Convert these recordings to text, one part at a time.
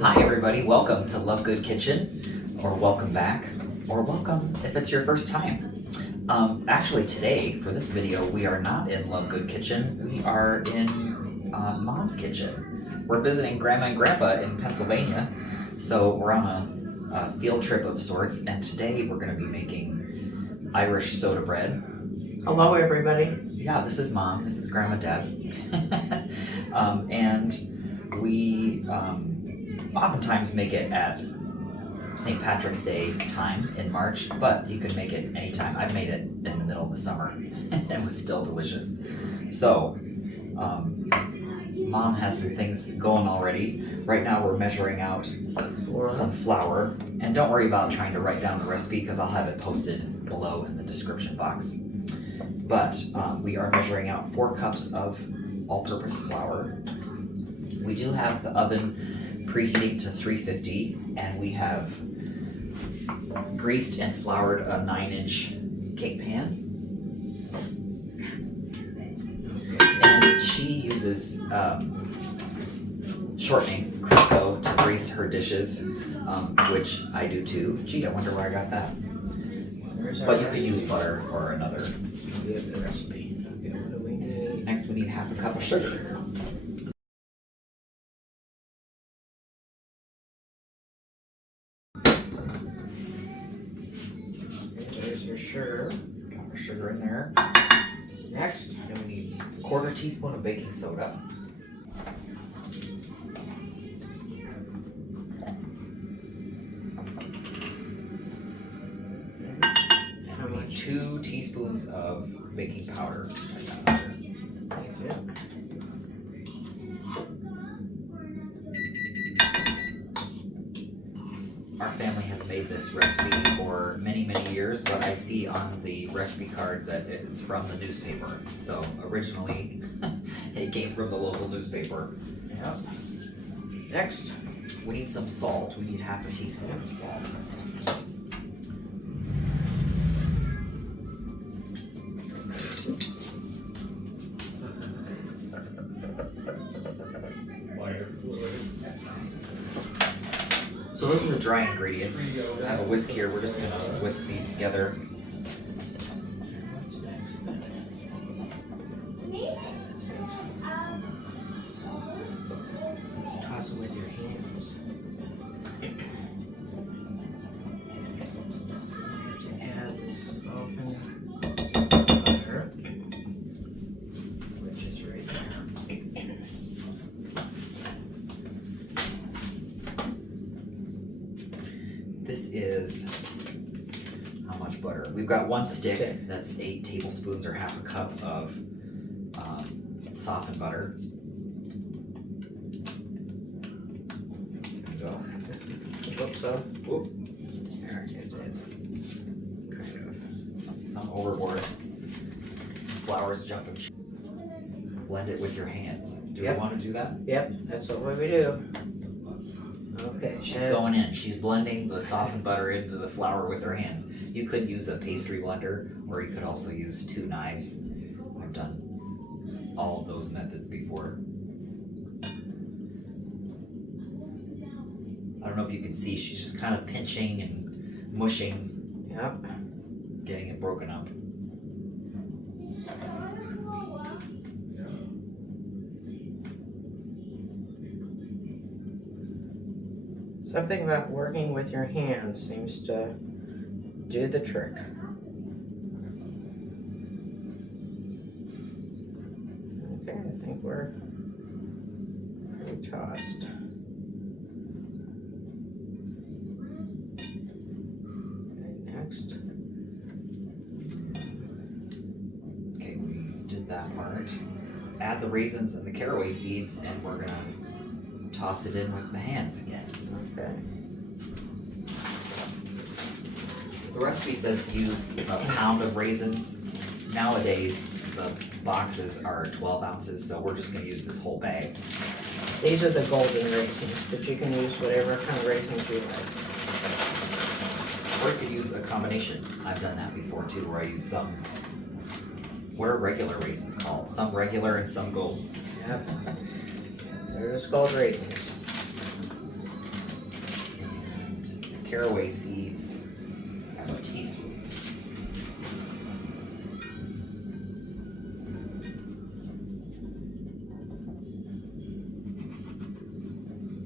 Hi everybody, welcome to Love Good Kitchen, or welcome back, or welcome if it's your first time. Actually today, for this video, we are not in Love Good Kitchen, we are in Mom's kitchen. We're visiting Grandma and Grandpa in Pennsylvania, so we're on a field trip of sorts, and today we're going to be making Irish soda bread. Hello everybody. Yeah, this is Mom, this is Grandma Deb. And we oftentimes make it at St. Patrick's Day time in March, but you can make it anytime. I've made it in the middle of the summer and it was still delicious. So, Mom has some things going already. Right now we're measuring out some flour, and don't worry about trying to write down the recipe because I'll have it posted below in the description box. But we are measuring out 4 cups of all-purpose flour. We do have the oven preheating to 350, and we have greased and floured a 9-inch cake pan. And she uses shortening, Crisco, to grease her dishes, which I do too. Gee, I wonder where I got that. But you could use butter or another. We have the recipe. Okay, what do we need? Next, we need half a cup of sugar. There's your sugar. Got our sugar in there. Next, Then we need a 1/4 teaspoon of baking soda. And we need 2 teaspoons of baking powder. thank you. Our family has made this recipe for many, many years, but I see on the recipe card that it's from the newspaper. So originally, it came from the local newspaper. Yep. Next, We need some salt. We need half a teaspoon of salt. So those are the dry ingredients. I have a whisk here. We're just gonna whisk these together. what's next then? Let's toss it with your hands. Add this softened butter, which is right there. This is how much butter? We've got 1 stick. That's 8 tablespoons or half a cup of softened butter. There we go. Whoops, whoop. There it is. Kind of. Some overboard. Some flour's jumping. Blend it with your hands. Do you Yep. want to do that? Yep, that's what we do. Okay. She's going in. She's blending the softened butter into the flour with her hands. You could use a pastry blender, or you could also use 2 knives. I've done all of those methods before. I don't know if you can see, she's just kind of pinching and mushing, Yep. getting it broken up. Something about working with your hands seems to do the trick. Okay, I think we're pretty tossed. Okay, next. Okay, we did that part. Add the raisins and the caraway seeds, and we're gonna toss it in with the hands again. Okay. The recipe says to use a pound of raisins. Nowadays, the boxes are 12 ounces, so we're just gonna use this whole bag. These are the golden raisins, but you can use whatever kind of raisins you like. Or you could use a combination. I've done that before too, where I use some, what are regular raisins called? Some regular and some gold. Yep. They're just called raisins. caraway seeds, about a teaspoon.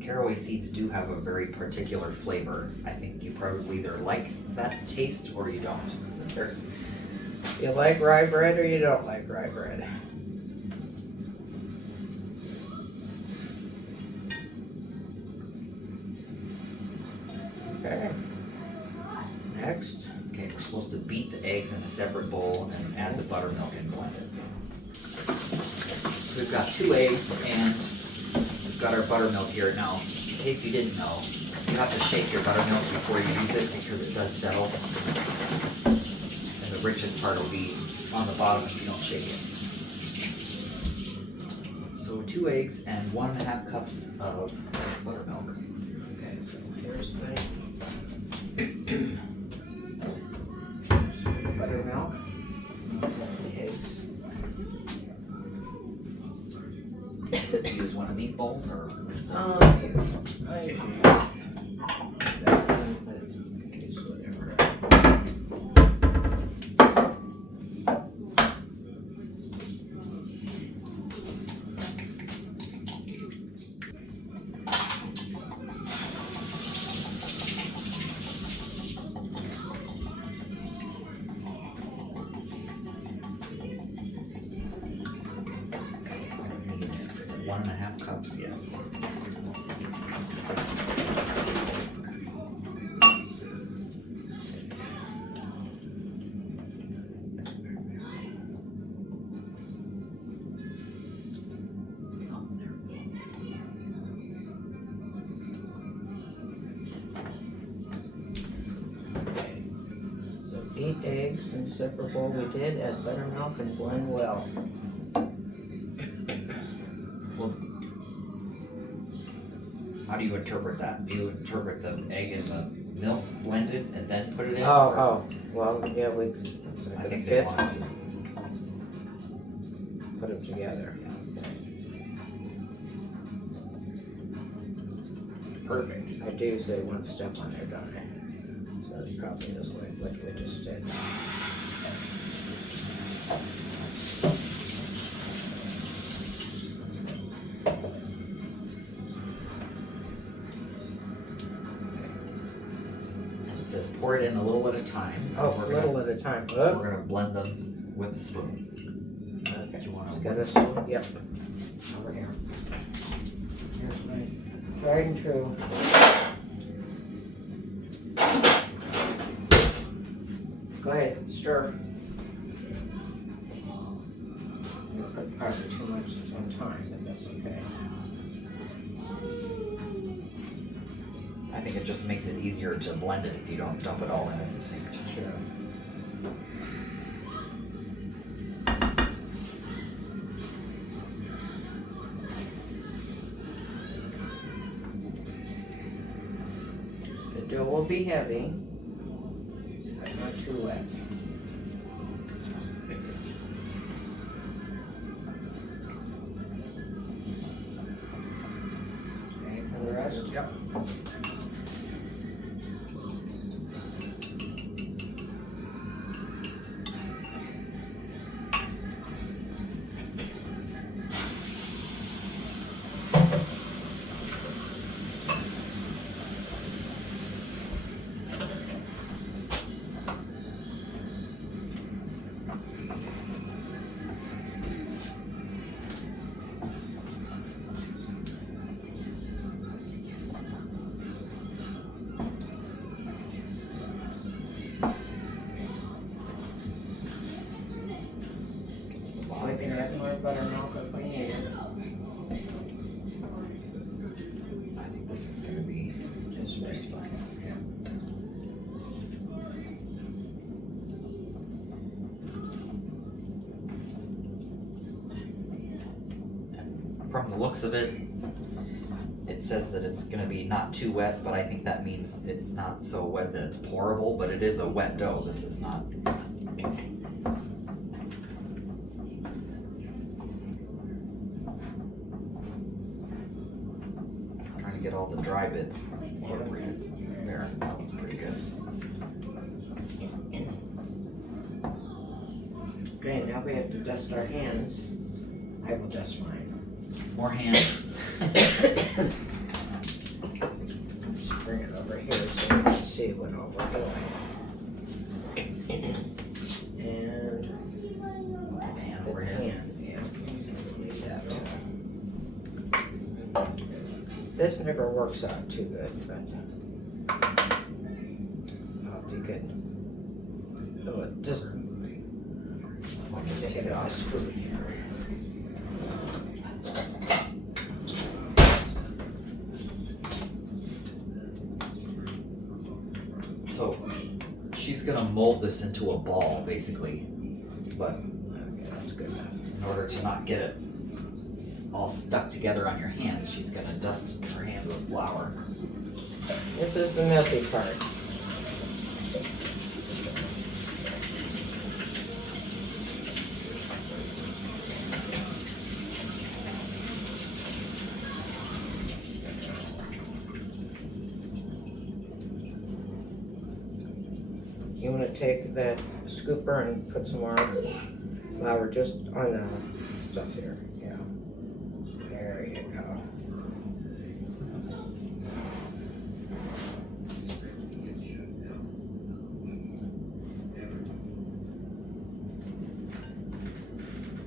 Caraway seeds do have a very particular flavor. I think you probably either like that taste or you don't. There's You like rye bread or you don't like rye bread? Okay. Next. Okay, we're supposed to beat the eggs in a separate bowl and add the buttermilk and blend it. So we've got 2 eggs and we've got our buttermilk here. Now, in case you didn't know, you have to shake your buttermilk before you use it because it does settle. And the richest part will be on the bottom if you don't shake it. So 2 eggs and 1.5 cups of buttermilk. Okay, so here's the buttermilk. The eggs. Use one of these bowls or which bowl? I usually use that one, but in case whatever. Is it 1.5 cups? Yes. Okay. So 8 eggs in a separate bowl. We did add buttermilk and blend well. Well, how do you interpret that? Do you interpret the egg and the milk blended and then put it in? or- Well, yeah, we could. So I could think they fit, want us to. put them together. Perfect. I do say 1 step on there, don't I? So it's probably just like what we just did. It says pour it in a little at a time. Oh, we're little gonna, at a time. we're Oh, gonna blend them with a spoon. okay. Do you wanna Got a spoon? Yep. Over here. Here's my tried and true. Go ahead, stir. I'm gonna put probably too much on time, but that's okay. I think it just makes it easier to blend it if you don't dump it all in at the same time. Sure. The dough will be heavy, but not too wet. Okay, for the rest? Yep. We can add more buttermilk if we need it. I think this is gonna be just fine. Yeah. From the looks of it, it says that it's gonna be not too wet, but I think that means it's not so wet that it's pourable, but it is a wet dough. This is not. Trying to get get all the dry bits incorporated. There, that looks pretty good. Okay, now we have to dust our hands. I will dust mine. More hands. Let's bring it over here so we can see what all we're doing. And Pan the over here. pan, yeah. Leave that. This never works out too good, but if you could, oh, just take it off spoon here. So she's gonna mold this into a ball, basically, but Okay, that's good enough. in order to not get it all stuck together on your hands, she's gonna dust her hands with flour. This is the messy part. You want to take that scooper and put some more flour just on the stuff here. Yeah. There you go.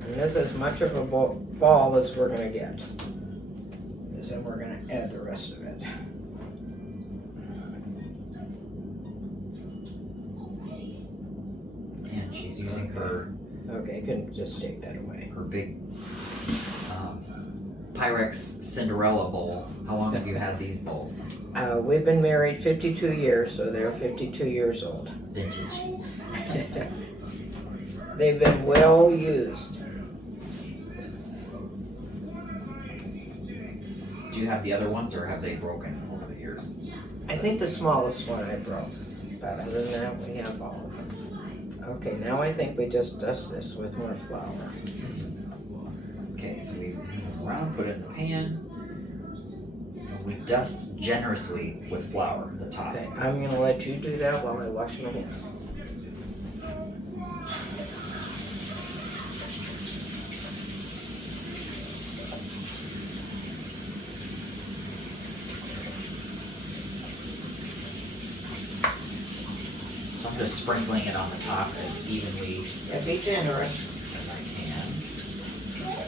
And this is as much of a ball as we're going to get. And then we're going to add the rest of it. And she's using her Okay, you can just take that away. big Pyrex Cinderella bowl. How long have you had these bowls? We've been married 52 years, so they're 52 years old. Vintage. They've been well used. Do you have the other ones, or have they broken over the years? I think the smallest one I broke, but other than that, we have all of them. Okay, now I think we just dust this with more flour. Okay, so we move around, put it in the pan. We dust generously with flour at the top. Okay, I'm gonna let you do that while I wash my hands. So I'm just sprinkling it on the top as evenly Yeah, be generous. as I can.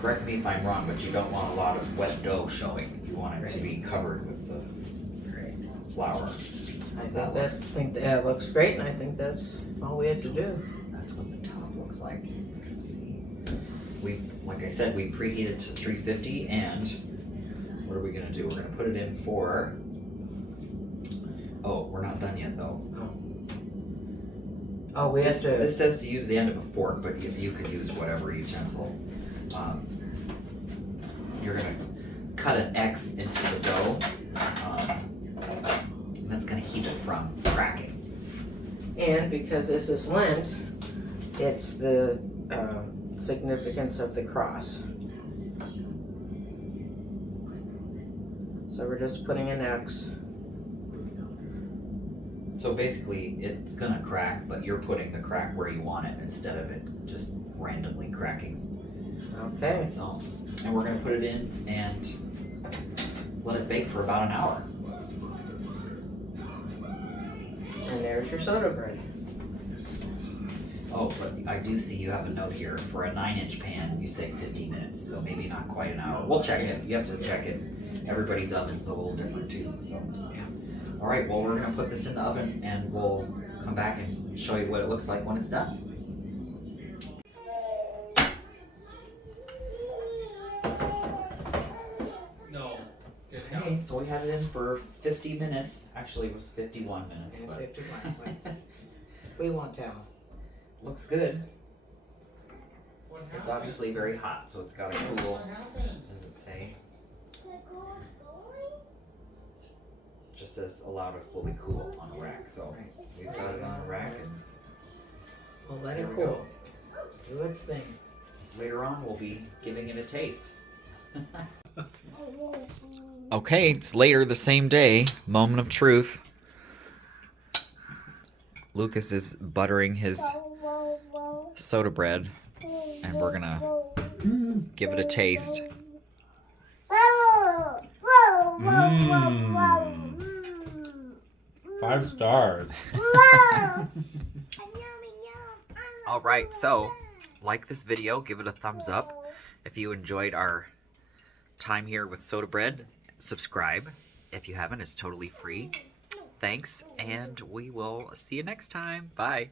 Correct me if I'm wrong, but you don't want a lot of wet dough showing. You want it to be covered with the Great. flour. How's that look? I think that looks great, and I think that's all we have to do. That's what the top looks like. Let's see. Like I said, we preheated to 350, and what are we gonna do? We're gonna put it in for. Oh, we're not done yet though. Oh, we have to. This says to use the end of a fork, but you could use whatever utensil. You're gonna cut an X into the dough, and that's gonna keep it from cracking. And because this is Lent, it's the significance of the cross. So we're just putting an X. So basically, it's gonna crack, but you're putting the crack where you want it instead of it just randomly cracking Okay. its own. And we're gonna put it in and let it bake for about an hour. And there's your soda bread. Oh, but I do see you have a note here. For a 9-inch pan, you say 50 minutes, so maybe not quite an hour. We'll check it. You have to check it. Everybody's oven's a little different too. So. Yeah. All right, well, we're gonna put this in the oven and we'll come back and show you what it looks like when it's done. No. Good Okay, so we had it in for 50 minutes. Actually, it was 51 minutes, And but 51, but we won't tell. looks good. It's obviously very hot, so it's got to cool. Does it say? Just says allow to fully cool on a rack. So we've got it on a rack, and Well, let There it we go. cool. Do its thing. later on we'll be giving it a taste. Okay, it's later the same day. Moment of truth. Lucas is buttering his soda bread, and we're gonna give it a taste. Mm. 5 stars. All right, so like this video, give it a thumbs up. If you enjoyed our time here with soda bread, subscribe. If you haven't, it's totally free. Thanks, and we will see you next time. Bye.